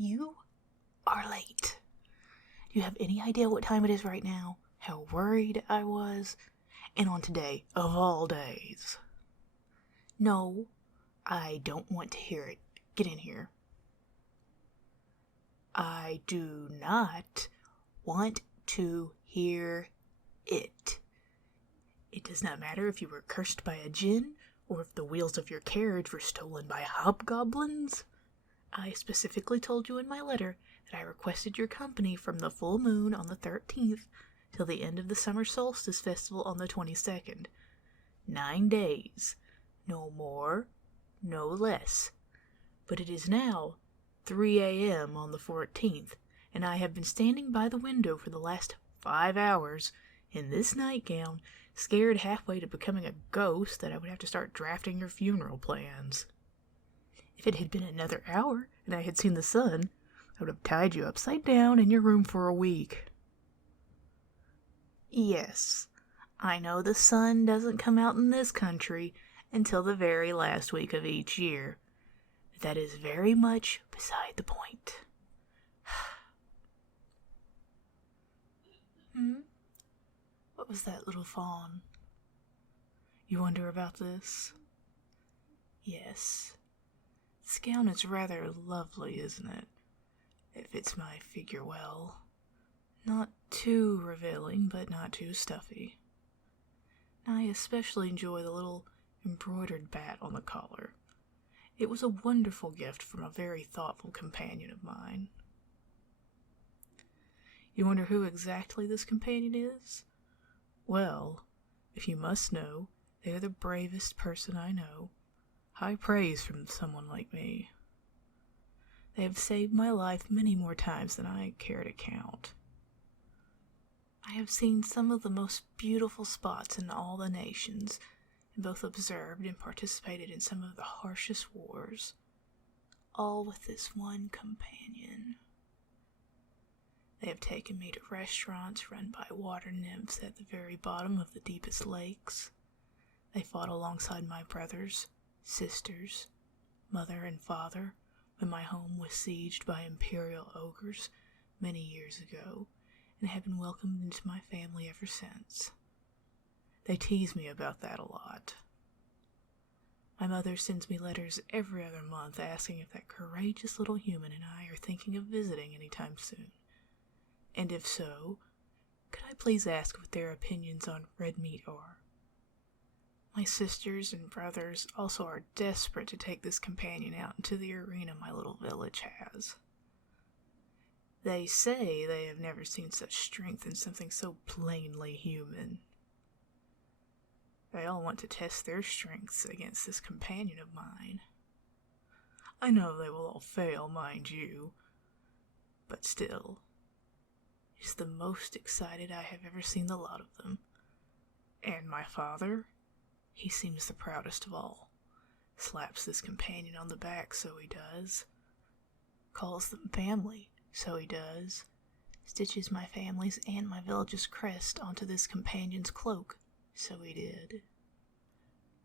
You are late. Do you have any idea what time it is right now? How worried I was? And on today, of all days. No, I don't want to hear it. Get in here. I do not want to hear it. It does not matter if you were cursed by a djinn, or if the wheels of your carriage were stolen by hobgoblins. I specifically told you in my letter that I requested your company from the full moon on the 13th till the end of the summer solstice festival on the 22nd. 9 days. No more, no less. But it is now 3 a.m. on the 14th, and I have been standing by the window for the last 5 hours in this nightgown, scared halfway to becoming a ghost that I would have to start drafting your funeral plans. If it had been another hour and I had seen the sun, I would have tied you upside down in your room for a week. Yes, I know the sun doesn't come out in this country until the very last week of each year. But that is very much beside the point. What was that, little fawn? You wonder about this? Yes. This gown is rather lovely, isn't it? It fits my figure well. Not too revealing, but not too stuffy. I especially enjoy the little embroidered bat on the collar. It was a wonderful gift from a very thoughtful companion of mine. You wonder who exactly this companion is? Well, if you must know, they are the bravest person I know. High praise from someone like me. They have saved my life many more times than I care to count. I have seen some of the most beautiful spots in all the nations, and both observed and participated in some of the harshest wars, all with this one companion. They have taken me to restaurants run by water nymphs at the very bottom of the deepest lakes. They fought alongside my brothers, sisters, mother and father when my home was sieged by imperial ogres many years ago, and have been welcomed into my family ever since. They tease me about that a lot. My mother sends me letters every other month asking if that courageous little human and I are thinking of visiting anytime soon. And if so, could I please ask what their opinions on red meat are? My sisters and brothers also are desperate to take this companion out into the arena my little village has. They say they have never seen such strength in something so plainly human. They all want to test their strengths against this companion of mine. I know they will all fail, mind you, but still, it's the most excited I have ever seen the lot of them. And my father, he seems the proudest of all. Slaps this companion on the back, so he does. Calls them family, so he does. Stitches my family's and my village's crest onto this companion's cloak, so he did.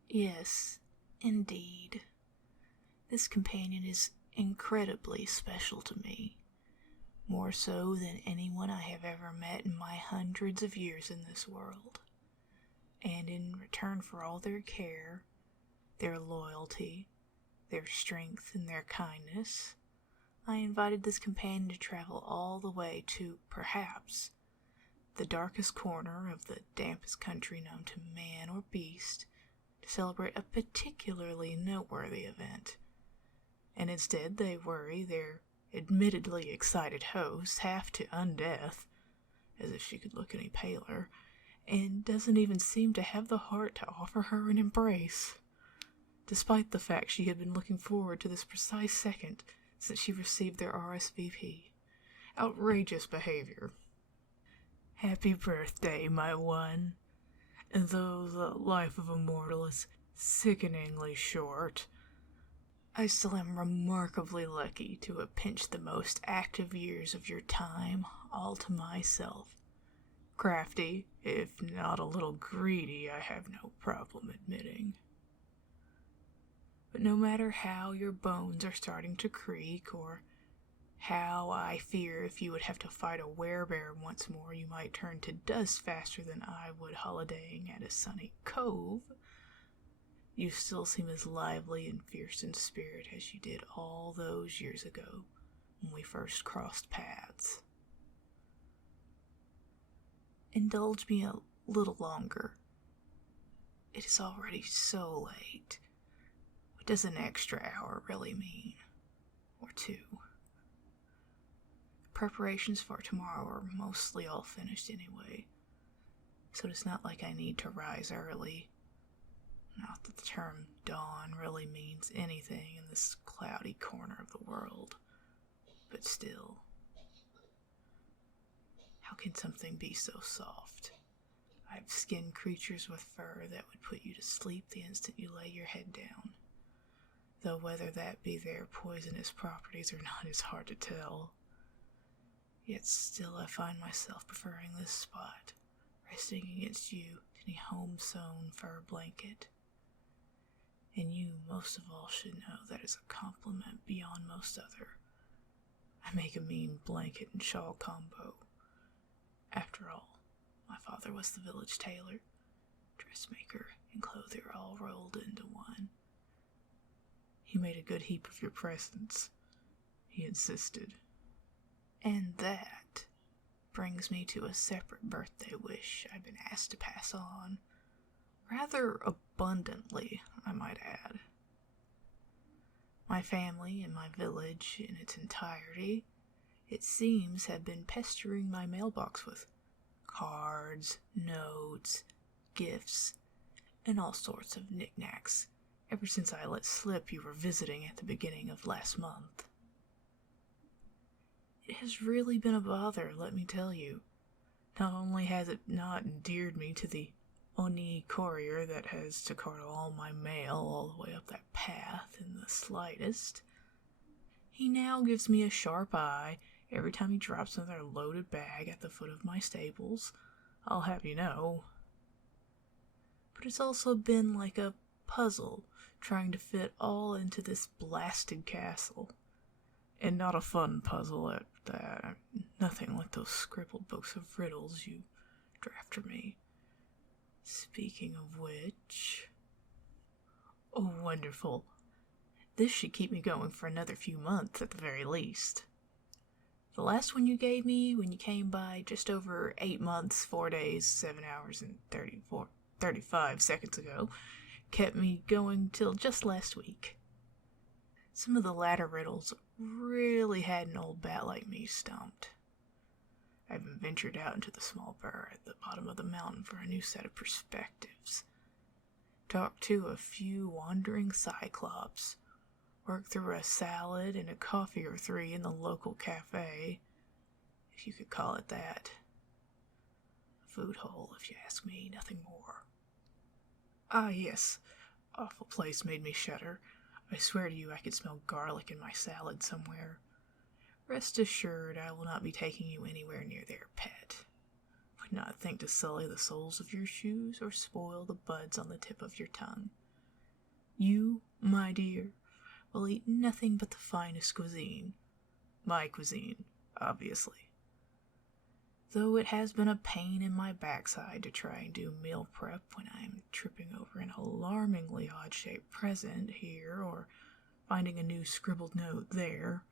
Yes, indeed. This companion is incredibly special to me. More so than anyone I have ever met in my hundreds of years in this world. And in return for all their care, their loyalty, their strength, and their kindness, I invited this companion to travel all the way to, perhaps, the darkest corner of the dampest country known to man or beast, to celebrate a particularly noteworthy event. And instead they worry their admittedly excited host half to undeath, as if she could look any paler, and doesn't even seem to have the heart to offer her an embrace, despite the fact she had been looking forward to this precise second since she received their RSVP. Outrageous behavior. Happy birthday, my one. And though the life of a mortal is sickeningly short, I still am remarkably lucky to have pinched the most active years of your time all to myself. Crafty, if not a little greedy, I have no problem admitting. But no matter how your bones are starting to creak or How I fear if you would have to fight a werebear once more, you might turn to dust faster than I would holidaying at a sunny cove. You still seem as lively and fierce in spirit as you did all those years ago when we first crossed paths. Indulge me a little longer. It is already so late. What does an extra hour really mean? Or two? Preparations for tomorrow are mostly all finished anyway, so it's not like I need to rise early. Not that the term dawn really means anything in this cloudy corner of the world, but still. How can something be so soft? I've skinned creatures with fur that would put you to sleep the instant you lay your head down, though whether that be their poisonous properties or not is hard to tell. Yet still I find myself preferring this spot, resting against you to any home-sewn fur blanket. And you, most of all, should know that is a compliment beyond most other. I make a mean blanket and shawl combo. After all, my father was the village tailor, dressmaker, and clothier all rolled into one. He made a good heap of your presents, he insisted. And that brings me to a separate birthday wish I've been asked to pass on. Rather abundantly, I might add. My family and my village in its entirety, it seems, have been pestering my mailbox with cards, notes, gifts, and all sorts of knickknacks ever since I let slip you were visiting at the beginning of last month. It has really been a bother, let me tell you. Not only has it not endeared me to the Oni courier that has to cart all my mail all the way up that path in the slightest, he now gives me a sharp eye every time he drops another loaded bag at the foot of my stables, I'll have you know. But it's also been like a puzzle trying to fit all into this blasted castle. And not a fun puzzle at that. Nothing like those scribbled books of riddles you draft for me. Speaking of which... Oh, wonderful. This should keep me going for another few months at the very least. The last one you gave me when you came by just over 8 months, 4 days, 7 hours, and 35 seconds ago kept me going till just last week. Some of the latter riddles really had an old bat like me stumped. I haven't ventured out into the small burr at the bottom of the mountain for a new set of perspectives. Talked to a few wandering cyclops. Worked through a salad and a coffee or three in the local cafe, if you could call it that. A food hole, if you ask me, nothing more. Ah, yes. Awful place made me shudder. I swear to you I could smell garlic in my salad somewhere. Rest assured I will not be taking you anywhere near there, pet. Would not think to sully the soles of your shoes or spoil the buds on the tip of your tongue. You, my dear, will eat nothing but the finest cuisine. My cuisine, obviously. Though it has been a pain in my backside to try and do meal prep when I am tripping over an alarmingly odd-shaped present here or finding a new scribbled note there.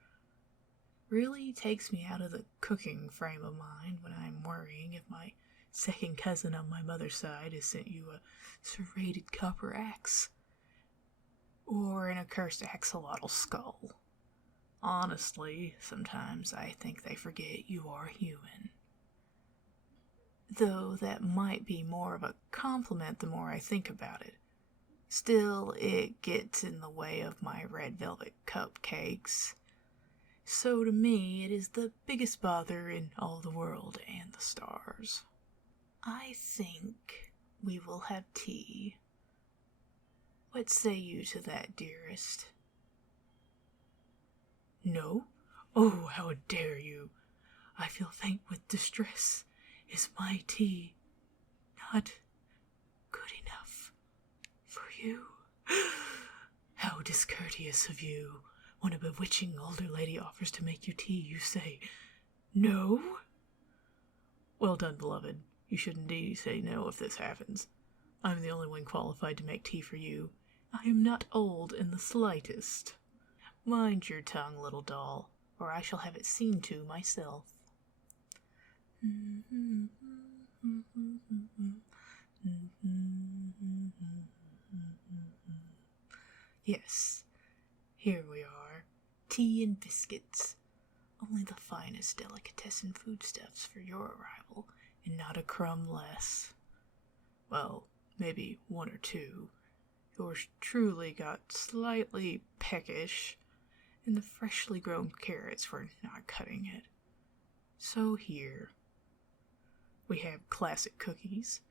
Really takes me out of the cooking frame of mind when I'm worrying if my second cousin on my mother's side has sent you a serrated copper axe or an accursed axolotl skull. Honestly, sometimes I think they forget you are human. Though that might be more of a compliment the more I think about it. Still, it gets in the way of my red velvet cupcakes. So to me, it is the biggest bother in all the world and the stars. I think we will have tea. What say you to that, dearest? No? Oh, how dare you! I feel faint with distress. Is my tea not good enough for you? How discourteous of you. when a bewitching older lady offers to make you tea, you say, "No?" Well done, beloved. You should indeed say no if this happens. I am the only one qualified to make tea for you. I am not old in the slightest. Mind your tongue, little doll, or I shall have it seen to myself. Yes, here we are, tea and biscuits. Only the finest delicatessen foodstuffs for your arrival, and not a crumb less. Well, maybe one or two. Yours truly got slightly peckish, and the freshly grown carrots were not cutting it. So here we have classic cookies,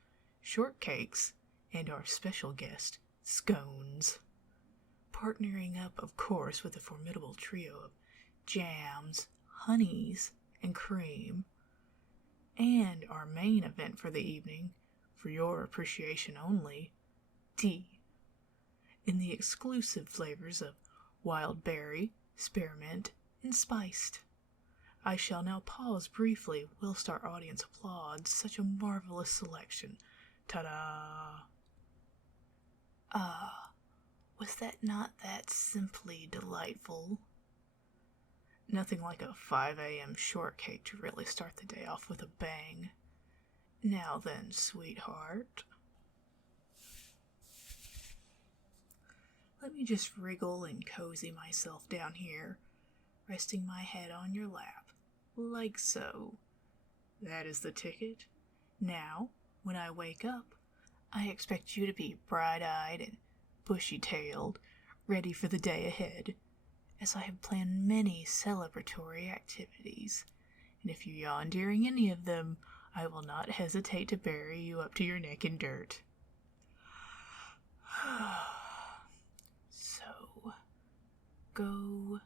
shortcakes, and our special guest, scones. Partnering up, of course, with a formidable trio of jams, honeys, and cream. And our main event for the evening, for your appreciation only, tea. In the exclusive flavors of wild berry, spearmint, and spiced. I shall now pause briefly whilst our audience applauds such a marvelous selection. Ta-da! Ah, was that not that simply delightful? Nothing like a 5 a.m. shortcake to really start the day off with a bang. Now then, sweetheart. Let me just wriggle and cozy myself down here, resting my head on your lap, like so. That is the ticket. Now, when I wake up, I expect you to be bright-eyed and bushy-tailed, ready for the day ahead, as I have planned many celebratory activities, and if you yawn during any of them, I will not hesitate to bury you up to your neck in dirt. So, go